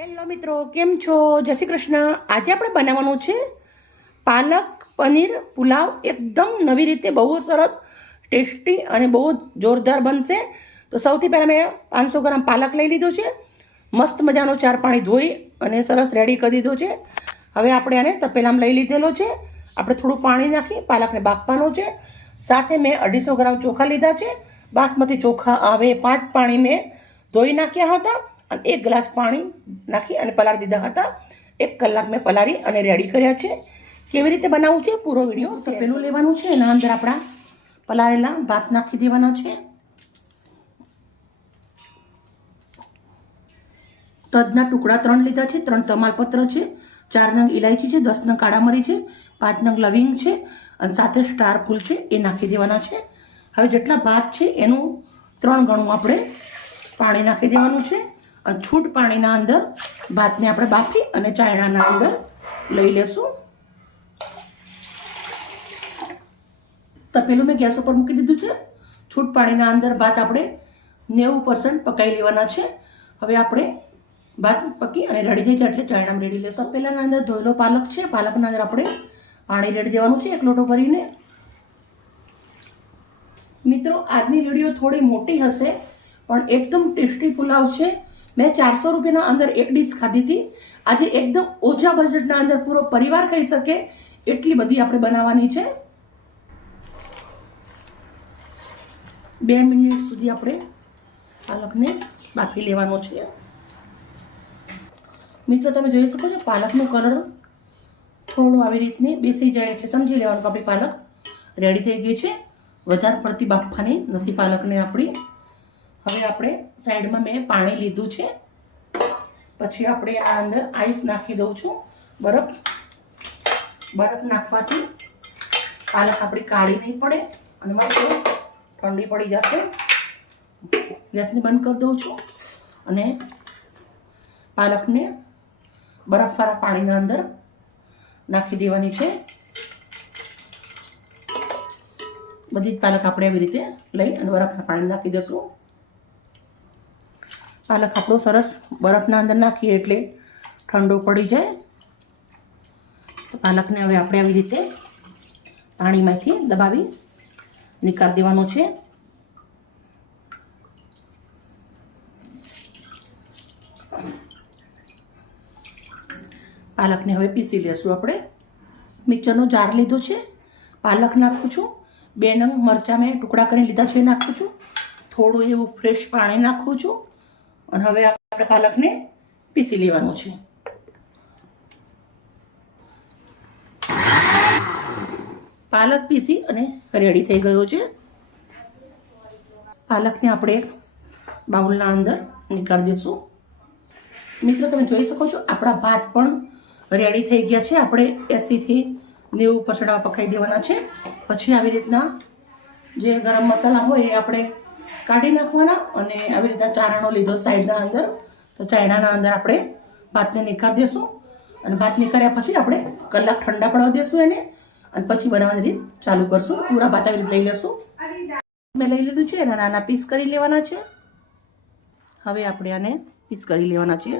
Hello મિત્રો, કેમ છો? જય શ્રી કૃષ્ણ. આજે આપણે બનાવવાનું છે પાલક પનીર પુલાવ. એકદમ નવી રીતે, બહુ સરસ ટેસ્ટી અને બહુ જોરદાર બનશે. તો સૌથી પહેલાં મેં 500 ગ્રામ પાલક લઈ લીધો છે. મસ્ત મજાનો 4 પાણી ધોઈ અને સરસ રેડી કરી દીધો છે. હવે આપણે આને તપેલામાં લઈ લીધેલો છે. આપણે થોડું પાણી નાખી પાલકને બાફવાનો છે. સાથે મેં 250 ગ્રામ ચોખા લીધા છે. બાસમતી ચોખા આવે 5 પાણી મેં ધોઈ નાખ્યા હતા અને 1 ગ્લાસ પાણી નાખી અને પલાળી દીધા હતા. 1 કલાક મેં પલાળી અને રેડી કર્યા છે. કેવી રીતે બનાવવું છે પૂરો વિડીયો. તો પેલું લેવાનું છે, એના અંદર આપણા પલાળેલા ભાત નાખી દેવાના છે. તજના ટુકડા 3 લીધા છે, 3 તમાલપત્ર છે, 4 નંગ ઇલાયચી છે, 10 નંગ કાળા મરી છે, 5 નંગ લવિંગ છે અને સાથે સ્ટાર ફૂલ છે, એ નાખી દેવાના છે. હવે જેટલા ભાત છે એનું 3 ગણું આપણે પાણી નાખી દેવાનું છે અને છૂટ પાણીના અંદર ભાતને આપણે બાફી અને ચાયણાના અંદર લઈ લેશું. તપેલું મેં ગેસ ઉપર મૂકી દીધું છે. છૂટ પાણીના અંદર ભાત આપણે 90% પકાવી લેવાના છે. હવે આપણે ભાત પકી અને રેડી થઈ જાય એટલે ચાયણામાં રેડી લેશું. તપેલાના અંદર ધોયેલો પાલક છે, પાલકના અંદર આપણે પાણી રેડી દેવાનું છે 1 લોટો ભરીને. મિત્રો, આજની વિડીયો થોડી મોટી હશે પણ એકદમ ટેસ્ટી પુલાવ છે. મેં 400 રૂપિયાના અંદર એક ડીશ ખાધી હતી. આજે એકદમ ઓછા બજેટના અંદર પૂરો પરિવાર ખાઈ શકે એટલી બધી આપણે બનાવવાની છે. 2 મિનિટ સુધી આપણે પાલકને બાફી લેવાનો છે. મિત્રો, તમે જોઈ શકો છો પાલકનો કલર થોડો આવી રીતની બેસી જાય એટલે સમજી લેવાનું કે આપણી પાલક રેડી થઈ ગઈ છે. વધારે પડતી બાફવાની નથી પાલકને આપણી. હવે આપણે સાઈડમાં મેં પાણી લીધું છે. પછી આપણે આ અંદર આઈસ નાખી દઉં છું, બરફ નાખવાથી પાલક આપણી કાળી નહીં પડે અને મસ્ત ઠંડી પડી જશે. ગેસને બંધ કરી દઉં છું અને પાલકને બરફવાળા પાણીના અંદર નાખી દેવાની છે. બધી જ પાલક આપણે આવી રીતે લઈ અને બરફના પાણી નાખી દઈશું. પાલક આપણો સરસ બરફના અંદર નાખીએ એટલે ઠંડો પડી જાય. તો પાલકને હવે આપણે આવી રીતે પાણીમાંથી દબાવી નિકાળ દેવાનો છે. પાલકને હવે પીસી લેશું આપણે. મિક્સરનો જાર લીધો છે, પાલક નાખું છું, 2 નંગ મરચાં મેં ટુકડા કરીને લીધા છે નાખું છું, થોડું એવું ફ્રેશ પાણી નાખું છું અને હવે આપણે પાલકને પીસી લેવાનું છે. પાલક પીસી અને રેડી થઈ ગયો છે. પાલકને આપણે બાઉલના અંદર નીકાળી દઈશું. મિત્રો, તમે જોઈ શકો છો આપણા ભાત પણ રેડી થઈ ગયા છે. આપણે 80 થી 90% પકાવી દેવાના છે. પછી આવી રીતના જે ગરમ મસાલા હોય એ આપણે કાઢી નાખવાના અને આવી રીતના ચારણો લીધો સાઈડના અંદર. તો ચાયણાના અંદર આપણે ભાતને નીકાળી દઈશું અને ભાત નીકાળ્યા પછી આપણે કલાક ઠંડા પડવા દઈશું એને અને પછી બનાવવાની રીત ચાલુ કરશું. પૂરા ભાત આવી રીતે લઈ લેશું. મેં લઈ લીધું છે, એના નાના પીસ કરી લેવાના છે. હવે આપણે આને પીસ કરી લેવાના છે.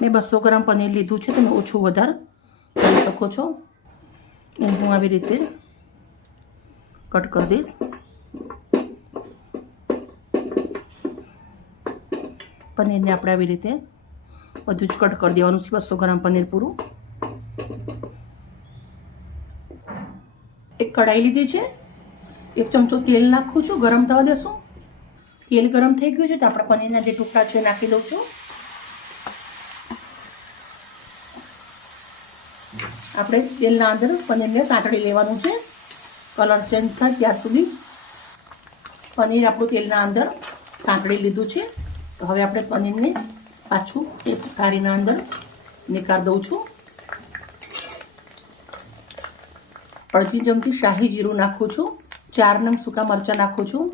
મેં 200 ગ્રામ પનીર લીધું છે, તમે ઓછું વધારે કરી શકો છો. હું આવી રીતે કટ કરી દઈશ. પનીરને આપણે આવી રીતે બધું જ કટ કરી દેવાનું છે. 200 ગ્રામ પનીર પૂરું. એક કઢાઈ લીધી છે, 1 ચમચો તેલ નાખું છું, ગરમ થવા દેશું. તેલ ગરમ થઈ ગયું છે તો આપણે પનીરના જે ટુકડા છે નાખી દઉં છું. આપણે તેલના અંદર પનીરને સાંતળી લેવાનું છે. કલર ચેન્જ થાય ત્યાર સુધી પનીર આપણું તેલના અંદર સાંતળી લીધું છે. તો હવે આપણે પનીરને પાછું એક થાળીના અંદર નીકાળી દઉં છું. અડધી ચમચી શાહી જીરું નાખું છું, 4 નંગ સૂકા મરચાં નાખું છું,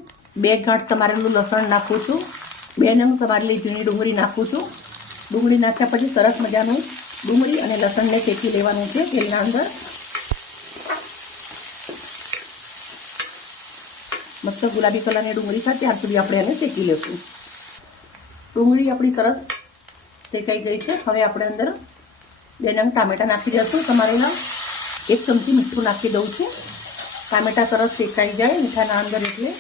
2 ગાંઠ સમારેલું લસણ નાખું છું, 2 નંગ સમારેલી ઝીણી ડુંગળી નાખું છું. ડુંગળી નાખ્યા પછી સરસ મજાનું ડુંગળી અને લસણને શેકી લેવાનું છે તેલના અંદર. મસ્ત ગુલાબી કલરની ડુંગળી થાય ત્યાર સુધી આપણે એને શેકી લઈશું. ડુંગળી આપણી સરસ શેકાઈ ગઈ છે. હવે આપણે અંદર 2 નંગ ટામેટાં નાખી દઈશું. સમારેલા 1 ચમચી મીઠું નાખી દઉં છું. ટામેટાં સરસ શેકાઈ જાય મીઠાના અંદર એટલે.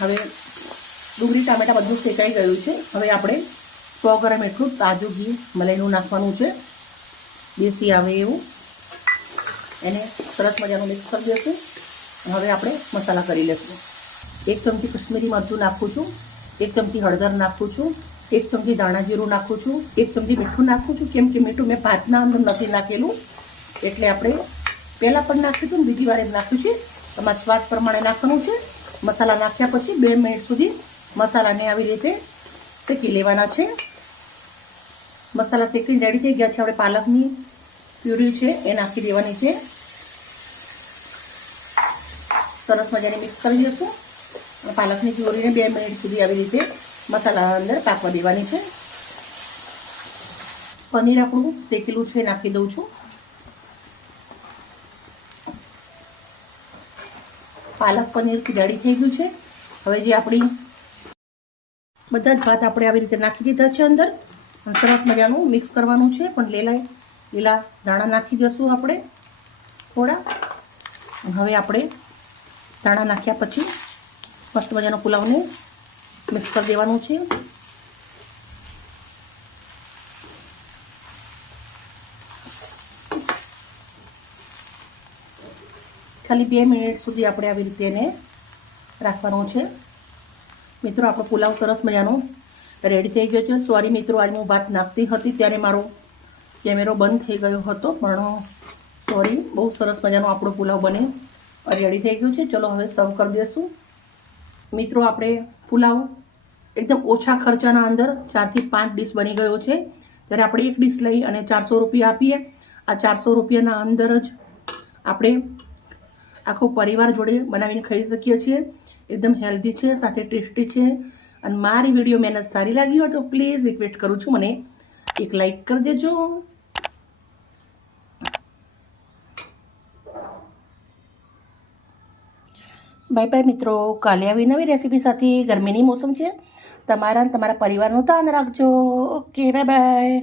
હવે ડુંગળી ટામેટાં બધું શેકાઈ ગયું છે. હવે આપણે 100 ગ્રામ એટલું તાજું ઘી મલાઈનું નાખવાનું છે, દેશી આવે એવું. એને સરસ મજાનું મિક્સ કરી દઈશું. હવે આપણે મસાલા કરી લઈશું. 1 ચમચી કશ્મીરી મરચું નાખું છું, 1 ચમચી હળદર નાખું છું, 1 ચમચી ધાણા જીરું નાખું છું, 1 ચમચી મીઠું નાખું છું. કેમ કે મીઠું મેં ભાતના અંદર નથી નાખેલું એટલે આપણે પહેલાં પણ નાખ્યું હતું ને બીજી વાર એમ નાખ્યું છે. તમારા સ્વાદ પ્રમાણે નાખવાનું છે. મસાલા નાખ્યા પછી 2 મિનિટ સુધી મસાલાને આવી રીતે શેકી લેવાના છે. મસાલા શેકીને રેડી થઈ ગયા છે. આપણે પાલકની પ્યુરી છે એ નાખી દેવાની છે. સરસ મજાની મિક્સ કરી દઈશું. પાલકની પ્યુરીને 2 મિનિટ સુધી આવી રીતે મસાલા અંદર પાકવા દેવાની છે. પનીર આપણું શેકેલું છે નાખી દઉં છું. પાલક પનીર રેડી થઈ ગયું છે. હવે જે આપણી બધા જ ભાત આપણે આવી રીતે નાખી દીધા છે અંદર. સરસ મજાનું મિક્સ કરવાનું છે. પણ લીલા દાણા નાખી દઈશું આપણે થોડા. હવે આપણે દાણા નાખ્યા પછી મસ્ત મજાનો પુલાવને મિક્સ કરી દેવાનું છે. ખાલી 2 મિનિટ સુધી આપણે આવી રીતે એને રાખવાનું છે. મિત્રો આપણો પુલાવ સરસ મજાનો રેડી થઈ ગયો છે. સોરી મિત્રો, આજ હું ભાત નાખતી હતી ત્યારે મારો કેમેરો બંધ થઈ ગયો હતો, પણ સોરી. બહુ સરસ મજાનો આપણો પુલાવ બને રેડી થઈ ગયું છે. ચલો હવે સર્વ કરી દઈશું. મિત્રો આપણે પુલાવ એકદમ ઓછા ખર્ચાના અંદર 4 થી 5 ડીશ બની ગયો છે. ત્યારે આપણે એક ડીશ લઈ અને 400 રૂપિયા આપીએ. આ 400 રૂપિયાના અંદર જ આપણે આખો પરિવાર જોડે બનાવીને ખાઈ શકીએ છીએ. એકદમ હેલ્ધી છે, સાથે ટેસ્ટી છે. અને મારી વિડીયો મહેનત સારી લાગી હોય તો પ્લીઝ રિક્વેસ્ટ કરું છું, મને એક લાઈક કરી દેજો. બાય બાય મિત્રો. કાલે આવી નવી રેસીપી સાથે. ગરમીની મોસમ છે, તમારા પરિવારનું ધ્યાન રાખજો. Okay, bye bye.